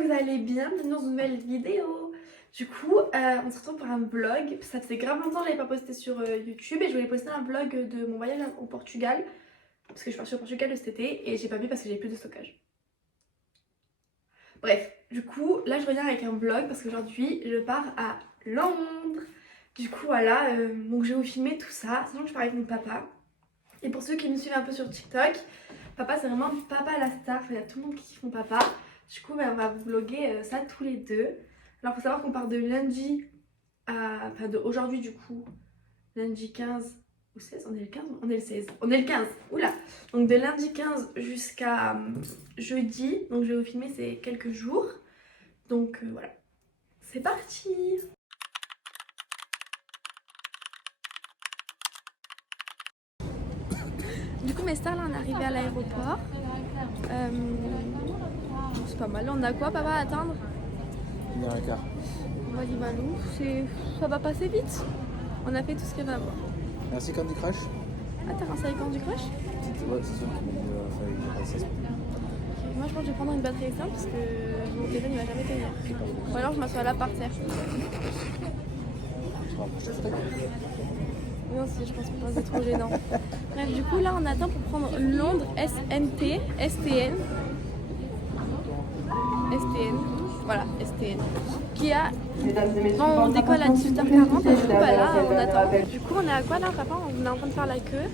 que vous allez bien, bienvenue dans une nouvelle vidéo. Du coup, on se retrouve pour un vlog. Ça faisait grave longtemps que je n'avais pas posté sur YouTube et je voulais poster un vlog de mon voyage au Portugal. Parce que je suis partie au Portugal cet été et j'ai pas pu parce que j'ai plus de stockage. Bref, du coup, là je reviens avec un vlog parce qu'aujourd'hui je pars à Londres. Du coup, voilà, donc je vais vous filmer tout ça, sachant que je pars avec mon papa. Et pour ceux qui me suivent un peu sur TikTok, papa c'est vraiment papa la star, enfin, il y a tout le monde qui kiffe mon papa. Du coup, on va vous vlogger ça tous les deux. Alors, faut savoir qu'on part de lundi à. Enfin, de aujourd'hui, du coup, lundi 15 ou 16, on est le 15, on est le 16, on est le 15, oula. Donc, de lundi 15 jusqu'à jeudi, donc je vais vous filmer ces quelques jours. Donc, voilà, c'est parti! Du coup, mes stars, là, on est arrivé à l'aéroport. C'est pas mal. On a quoi, papa, à attendre? 1h15. Walimalou, ça va passer vite. On a fait tout ce qu'il y avait à voir. Merci Candy Crush. Ah, t'as rincé avec Candy Crush? Ouais, c'est sûr qu'il m'a dit Moi, je pense que je vais prendre une batterie externe parce que mon téléphone il va jamais tenir. Ou alors, je m'assois là par terre. Non, si, je pense pas, c'est trop gênant. Bref, du coup, là, on attend pour prendre Londres SNT, STN. STN, voilà, STN. Qui a. On décolle à 18h40. Du coup, bah là, on attend. Du coup, on est à quoi là, papa? On est en train de faire la queue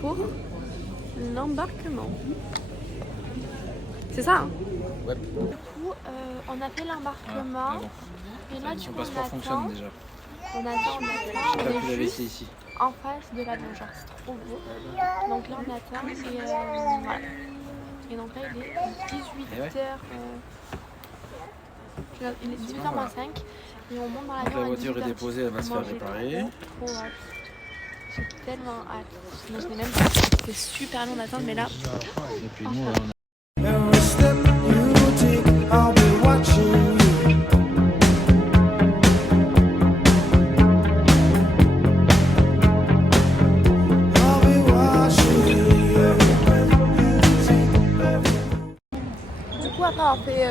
pour l'embarquement. C'est ça, hein? Ouais. Du coup, on a fait l'embarquement. Et là, du coup, on attend. déjà. On attend. On est juste ici. en face de l'avion, genre c'est trop beau. Donc là, on attend et voilà. Et donc là, il est 18h. Il est 18h-5 et on monte dans l'avion. La voiture est déposée, elle va se faire réparer. Trop hâte. J'ai tellement hâte. Sinon, je n'ai même pas. C'est super long d'attendre, mais là. Et puis nous, Du coup, après avoir fait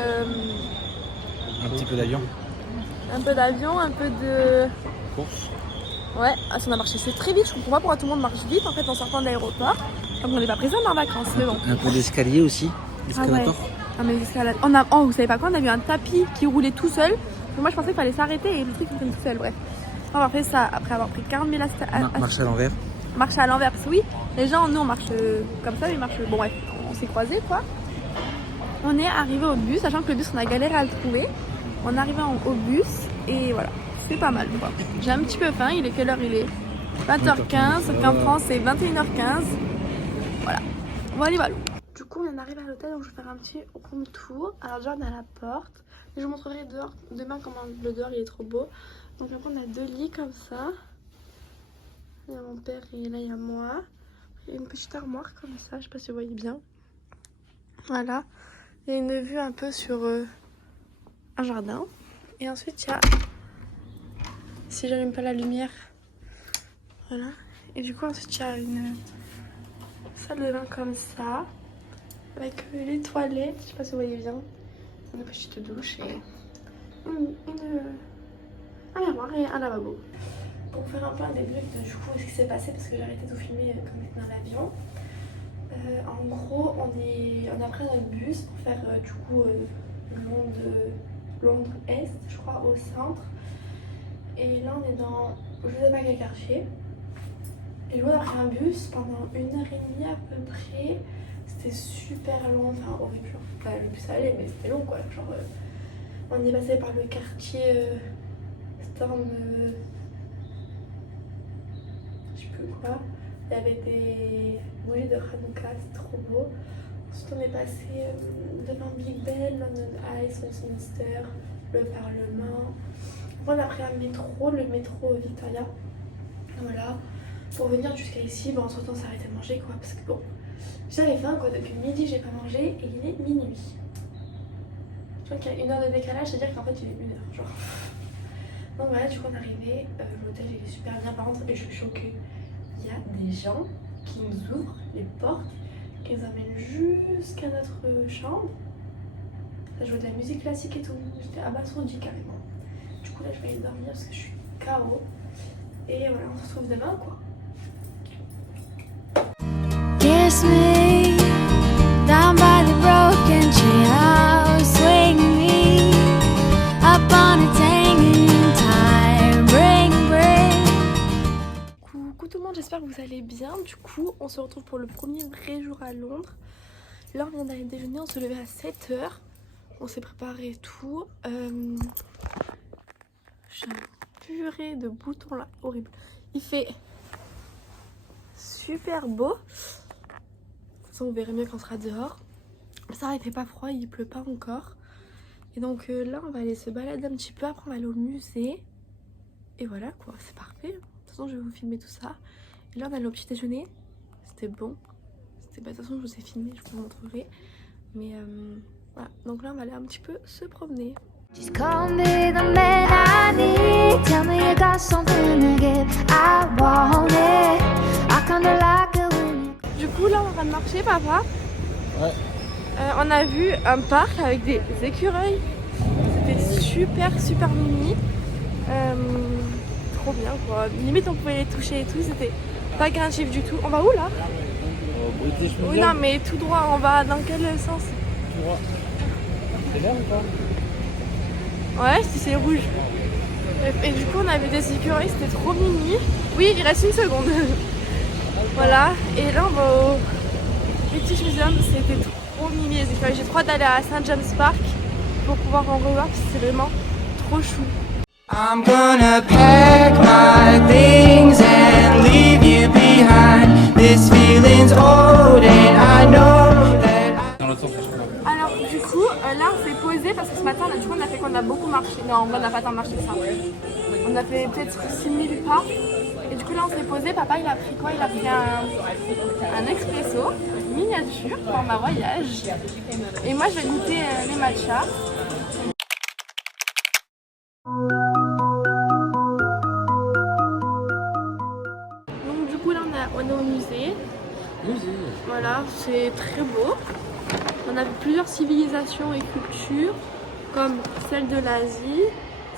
un petit peu d'avion. un peu d'avion, un peu de Course. ouais, on a marché c'est très vite. Je comprends pas pourquoi tout le monde marche vite en fait en sortant de l'aéroport. Comme on n'est pas présent en vacances, mais bon. Un peu d'escalier aussi. Escalator. Ah ouais. Ah mais l'escalade. Vous savez pas quoi, on a vu un tapis qui roulait tout seul. Donc moi je pensais qu'il fallait s'arrêter et le truc il tourne tout seul, bref. On a fait ça après avoir pris 40 000 Marche à l'envers. Marche à l'envers, parce que oui. Les gens, nous on marche comme ça, mais ils marchent. Bon bref, on s'est croisés quoi. On est arrivé au bus, sachant que le bus on a galéré à le trouver. On est arrivé au bus et voilà, c'est pas mal quoi. J'ai un petit peu faim, il est quelle heure? Il est 20h15, sauf qu'en France c'est 21h15. Voilà, voilà. Du coup on arrive à l'hôtel, donc je vais faire un petit room tour. Alors déjà on est à la porte, et je vous montrerai dehors, demain comment le dehors il est trop beau. Donc après on a deux lits comme ça. Il y a mon père et là il y a moi. Il y a une petite armoire comme ça, je sais pas si vous voyez bien. Voilà, il y a une vue un peu sur un jardin. Et ensuite il y a, si j'allume pas la lumière, voilà. Et du coup ensuite il y a une salle de bain comme ça, avec les toilettes, je sais pas si vous voyez bien, une petite douche et un miroir et un lavabo. Pour faire un peu un débrief de du coup ce qui s'est passé, parce que j'ai arrêté de vous filmer comme j'étais dans l'avion. En gros on a pris notre bus pour faire du coup Londres Est, je crois, au centre. Et là on est dans je sais pas quel quartier. Et du coup on a pris un bus pendant 1h30 à peu près. C'était super long, enfin horrible. Enfin, le bus allait, mais c'était long quoi. Genre on est passé par le quartier Storm. Je sais plus quoi. Il y avait des bougies de Hanouka, c'est trop beau. Ensuite on est passé devant Big Ben, London Eye, Westminster, le Parlement. Après on a pris un métro, le métro Victoria. Voilà. Pour venir jusqu'à ici, bon, entre temps on s'est arrêté de manger quoi, parce que bon, j'avais faim quoi, depuis midi j'ai pas mangé et il est minuit. Je crois qu'il y a 1 heure de décalage, c'est-à-dire qu'en fait il est 1 heure, genre. Donc voilà, du coup on est arrivé, l'hôtel il est super bien, par contre, et je suis choquée, il y a des gens qui nous ouvrent les portes, qui nous amènent jusqu'à notre chambre. Ça jouait de la musique classique et tout. J'étais abasourdie carrément. Du coup là je vais aller dormir parce que je suis KO. Et voilà, on se retrouve demain quoi. Kiss me down by the broken treehouse, swing me up on its hanging time, bring. Coucou tout le monde, j'espère que vous allez bien. Du coup, on se retrouve pour le premier vrai jour à Londres. Là, on vient d'aller déjeuner, on se levait à 7 h. On s'est préparé et tout. J'ai un purée de boutons là, horrible. Il fait super beau. De toute façon, vous verrez mieux quand on sera dehors. Ça, il fait pas froid, il pleut pas encore. Et donc là, on va aller se balader un petit peu. Après, on va aller au musée. Et voilà quoi, c'est parfait. De toute façon, je vais vous filmer tout ça. Et là, on va aller au petit déjeuner. C'était bon. De toute façon, je vous ai filmé, je vous montrerai. Mais voilà, donc là, on va aller un petit peu se promener. Just call me the man I need. Tell me you got something to give. I want it. I kinda like it when you... Du coup, là, on va marcher, papa. Ouais. On a vu un parc avec des écureuils. C'était super mimi. Trop bien, quoi. Limite, on pouvait les toucher et tout. C'était pas craintif du tout. On va où, là? British Museum. Oui, non, mais tout droit, on va dans quel sens? Tu vois. C'est vert ou pas? Ouais, si c'est rouge. Et du coup, on a vu des écureuils, c'était trop mimi. Oui, il reste une seconde. Voilà, et là, on va au British Museum, c'était trop mimi les écureuils. J'ai trop hâte d'aller à St James Park pour pouvoir en revoir, parce que c'est vraiment trop chou. I'm gonna pack my things and leave you behind. This feeling's old and I know that Dans l'autre sens, je crois. Alors du coup, là on s'est posé parce que ce matin on a fait qu'on a beaucoup marché. Non, on n'a pas tant marché que ça. On a fait peut-être 6000 pas. Et du coup là on s'est posé, papa il a pris quoi? Il a pris un expresso miniature pour ma voyage. Et moi je vais goûter les matchas. Donc du coup là on est au musée. Voilà, c'est très beau. On a vu plusieurs civilisations et cultures, comme celle de l'Asie,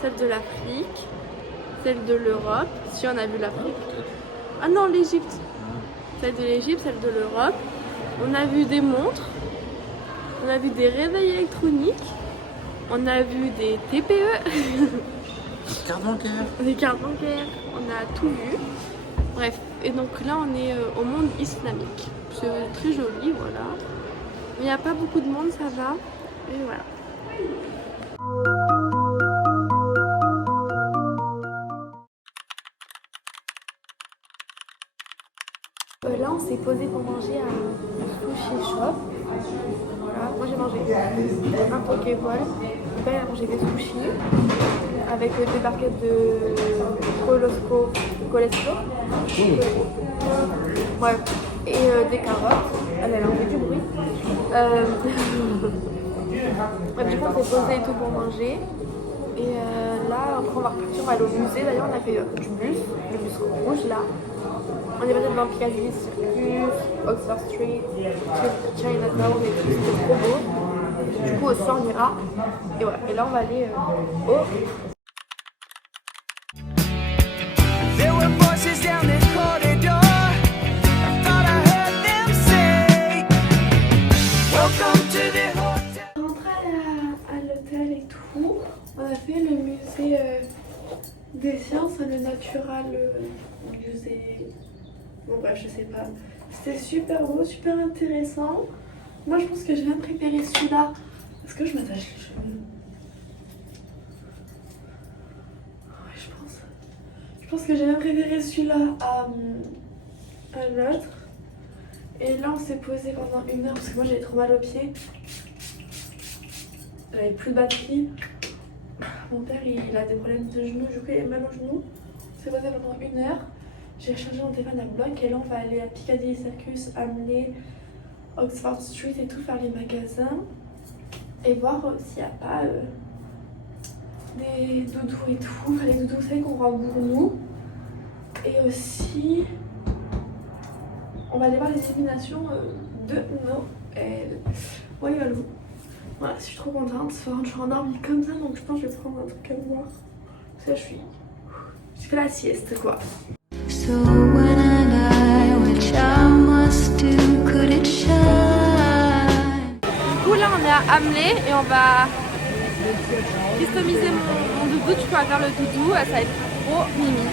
celle de l'Afrique, celle de l'Europe, si on a vu l'Afrique. Ah non, l'Égypte. Celle de l'Égypte, celle de l'Europe. On a vu des montres, on a vu des réveils électroniques, on a vu des TPE, Carte bancaire. des cartes bancaires, on a tout vu. Bref, et donc là on est au monde islamique. C'est très joli, voilà. Il n'y a pas beaucoup de monde, ça va. Et voilà. Là, on s'est posé pour manger à un sushi shop. Voilà, moi j'ai mangé un pokéball. Mon père a mangé des sushis avec des barquettes de colesto. Ouais. Et des carottes. Elle a fait du bruit. Du coup, on s'est posé et tout pour manger. Et là, après, on va repartir, on va aller au musée. D'ailleurs, on a fait du bus, le bus rouge là. On est passé dans Piccadilly Circus, Oxford Street, Chinatown et tout, c'était trop beau. Du coup, au soir, on ira. Et voilà. Et là, on va aller au. there were voices down this corridor. I thought I heard them say, welcome to the hotel. On est rentré à l'hôtel et tout. On a fait le musée des sciences, le Natural Musée. Bon bref, je sais pas. C'était super beau, super intéressant. Moi je pense que j'ai même préféré celui-là. Est-ce que je m'attache les cheveux? Ouais, je pense. Je pense que j'ai même préféré celui-là à l'autre. Et là on s'est posé pendant 1 heure parce que moi j'avais trop mal aux pieds. J'avais plus de batterie. Mon père il a des problèmes de genoux, du coup il a mal aux genoux. On s'est posé pendant 1 heure. J'ai rechargé mon téléphone à bloc et là on va aller à Piccadilly Circus, Hamley, Oxford Street et tout, faire les magasins. Et voir s'il n'y a pas des doudous et tout. Enfin, les doudous, vous savez qu'on rend pour nous. Et aussi, on va aller voir les illuminations de Noël. Voyons. Voilà, je suis trop contente. Enfin, je suis endormie comme ça, donc je pense que je vais prendre un truc à boire. Parce que je fais la sieste, quoi. So when I die, which I must do, could it shine? Du coup, là, on est à Hamelé et on va customiser mon doudou. Tu peux faire le doudou, ça va être trop mimi.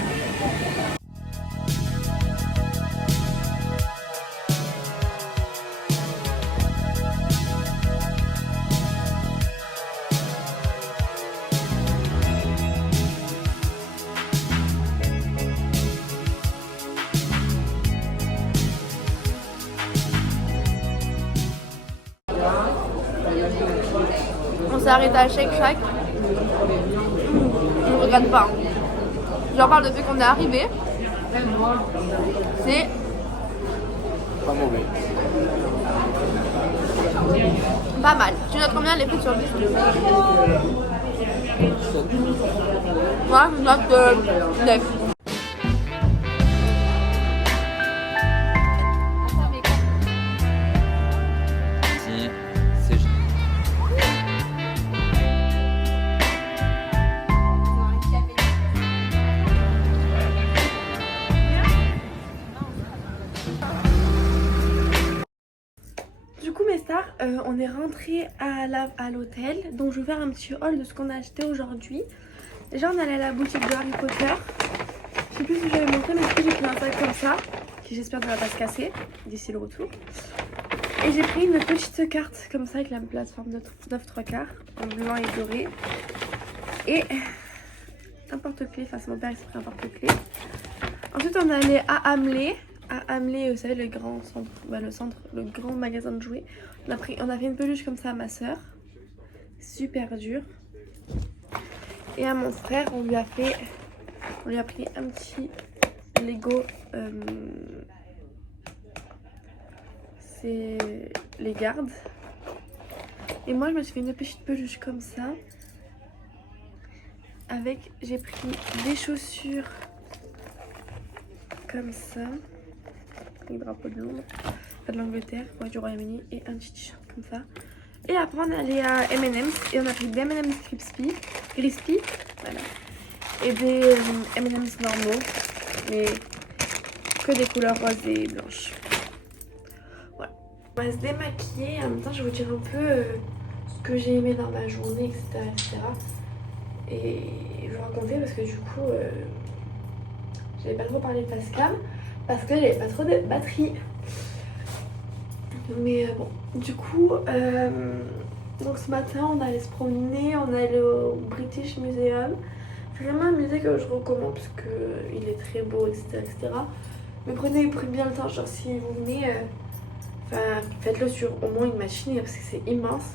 On s'est arrêté à Shake Shack. Je ne regrette pas. J'en parle depuis qu'on est arrivé. C'est Pas mauvais. pas mal. Tu notes combien les frites sur 10? Moi, je note 9. Si, c'est Du coup mes stars, on est rentré à l'hôtel, donc je vais faire un petit haul de ce qu'on a acheté aujourd'hui. Déjà on est allé à la boutique de Harry Potter. Je sais plus si j'avais montré, mais du coup j'ai pris un sac comme ça, qui j'espère ne va pas se casser d'ici le retour. Et j'ai pris une petite carte comme ça avec la plateforme de 9/3 en blanc et doré. Et un porte-clés, enfin c'est mon père qui s'est pris un porte-clés. Ensuite on est allé à Hamelé. À Hamelé, vous savez, le grand centre, le grand magasin de jouets. On a fait une peluche comme ça à ma soeur. Super dur. Et à mon frère, on lui a pris un petit Lego. C'est les gardes. Et moi, je me suis fait une petite peluche comme ça. J'ai pris des chaussures comme ça. Les drapeaux de Londres, pas de l'Angleterre, ouais, du Royaume-Uni, et un petit t-shirt comme ça. Et après on est allé à M&M's et on a pris des M&M's crispy, voilà, et des M&M's normaux, mais que des couleurs roses et blanches. Voilà. On va se démaquiller, en même temps je vais vous dire un peu ce que j'ai aimé dans ma journée, etc. Et je vais raconter parce que du coup, j'avais pas trop parlé de Tascam. Parce que j'avais pas trop de batterie. Mais bon, du coup, donc ce matin on allait se promener, on allait au British Museum. C'est vraiment un musée que je recommande parce qu'il est très beau, etc. Mais prenez bien le temps, genre si vous venez, faites-le sur au moins une machine parce que c'est immense.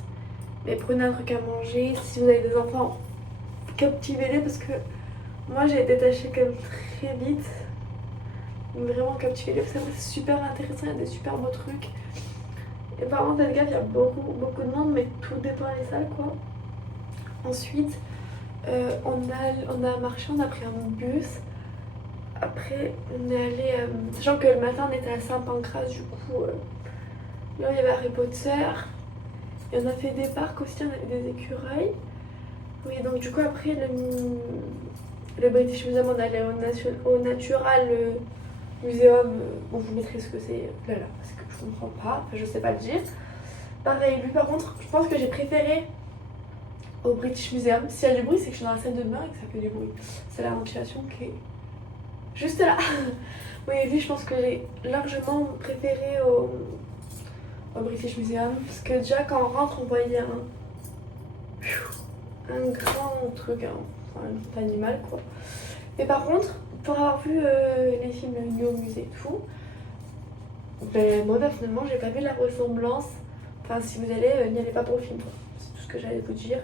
Mais prenez un truc à manger, si vous avez des enfants, captivez-les parce que moi j'ai été détachée comme très vite. Vraiment captivé, c'est super intéressant, il y a des super beaux trucs. Et par contre faites gaffe, il y a beaucoup de monde, mais tout dépend des salles quoi. Ensuite on a marché, on a pris un bus. Après on est allé, sachant que le matin on était à Saint-Pancras, du coup là il y avait Harry Potter. Et on a fait des parcs aussi, on a fait des écureuils. Oui, donc du coup après le British Museum, on est allé au Natural Museum, bon je vous mettrai ce que c'est là parce que je comprends pas, enfin, je sais pas le dire. Pareil, lui par contre, je pense que j'ai préféré au British Museum. S'il y a du bruit, c'est que je suis dans la salle de bain et que ça fait du bruit. C'est la ventilation qui est juste là. Oui, lui je pense que j'ai largement préféré au British Museum parce que déjà quand on rentre, on voyait un grand truc, un animal quoi. Mais par contre, pour avoir vu les films liés au musée et tout, ben moi personnellement j'ai pas vu la ressemblance. Enfin si vous allez, n'y allez pas pour le film, c'est tout ce que j'allais vous dire.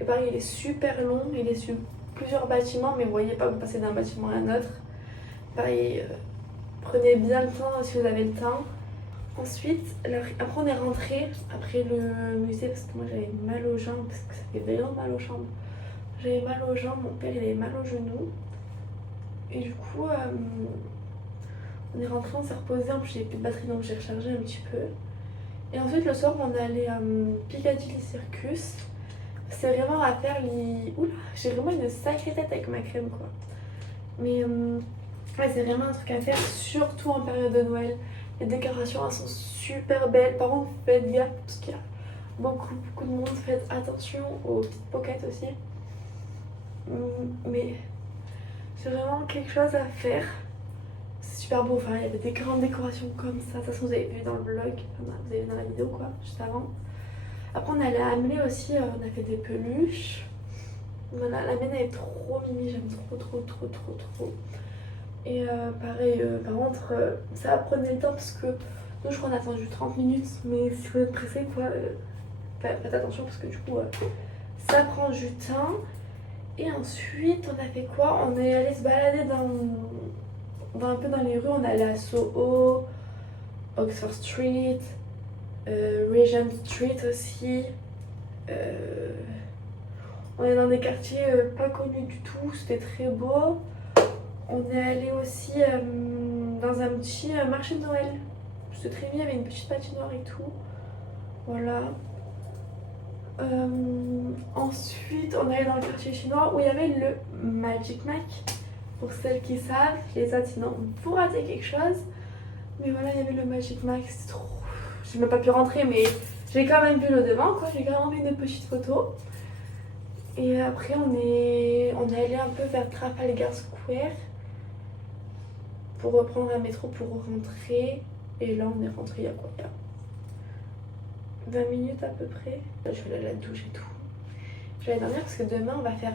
Et pareil, il est super long, il est sur plusieurs bâtiments, mais vous voyez pas, vous passez d'un bâtiment à un autre. Pareil, prenez bien le temps si vous avez le temps. Ensuite, après on est rentré après le musée parce que moi j'avais mal aux jambes, parce que ça fait vraiment mal aux jambes. J'avais mal aux jambes, mon père il avait mal aux genoux. Et du coup, on est rentré, on s'est reposé, en plus j'avais plus de batterie donc j'ai rechargé un petit peu. Et ensuite le soir on est allé à Piccadilly Circus. C'est vraiment à faire les... Oula, j'ai vraiment une sacrée tête avec ma crème quoi. Mais ouais, c'est vraiment un truc à faire, surtout en période de Noël. Les décorations elles sont super belles. Par contre faites gaffe parce qu'il y a beaucoup de monde. Faites attention aux petites pockets aussi. Mais c'est vraiment quelque chose à faire. C'est super beau, enfin il y avait des grandes décorations comme ça. De toute façon vous avez vu dans le vlog, enfin, vous avez vu dans la vidéo quoi, juste avant. Après on allait à Amelie aussi, on a fait des peluches. Voilà, la mienne elle est trop mimi, j'aime trop. Et pareil, par contre ça prenait le temps parce que nous je crois qu'on a attendu 30 minutes. Mais si vous êtes pressé quoi, faites attention parce que du coup ça prend du temps. Et ensuite on a fait quoi? On est allé se balader un peu dans les rues. On est allé à Soho, Oxford Street, Regent Street aussi. On est dans des quartiers pas connus du tout, c'était très beau. On est allé aussi dans un petit marché de Noël. C'était très bien, il y avait une petite patinoire et tout. Voilà. Ensuite, on est allé dans le quartier chinois où il y avait le Magic Mac. Pour celles qui savent, les autres sinon vous ratez quelque chose. Mais voilà, il y avait le Magic Mac, c'était trop... J'ai même pas pu rentrer mais j'ai quand même vu le devant quoi, j'ai quand même fait une petite photo. Et après on est allé un peu vers Trafalgar Square pour reprendre un métro pour rentrer. Et là on est rentré il y a quoi, il y a 20 minutes à peu près. Là, je vais aller à la douche et tout. Je vais aller dormir parce que demain on va faire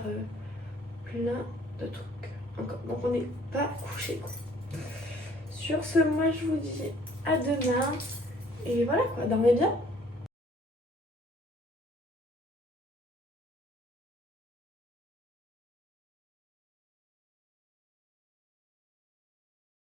plein de trucs encore. Donc on n'est pas couché quoi. Sur ce, moi je vous dis à demain. Et voilà quoi, dormez bien.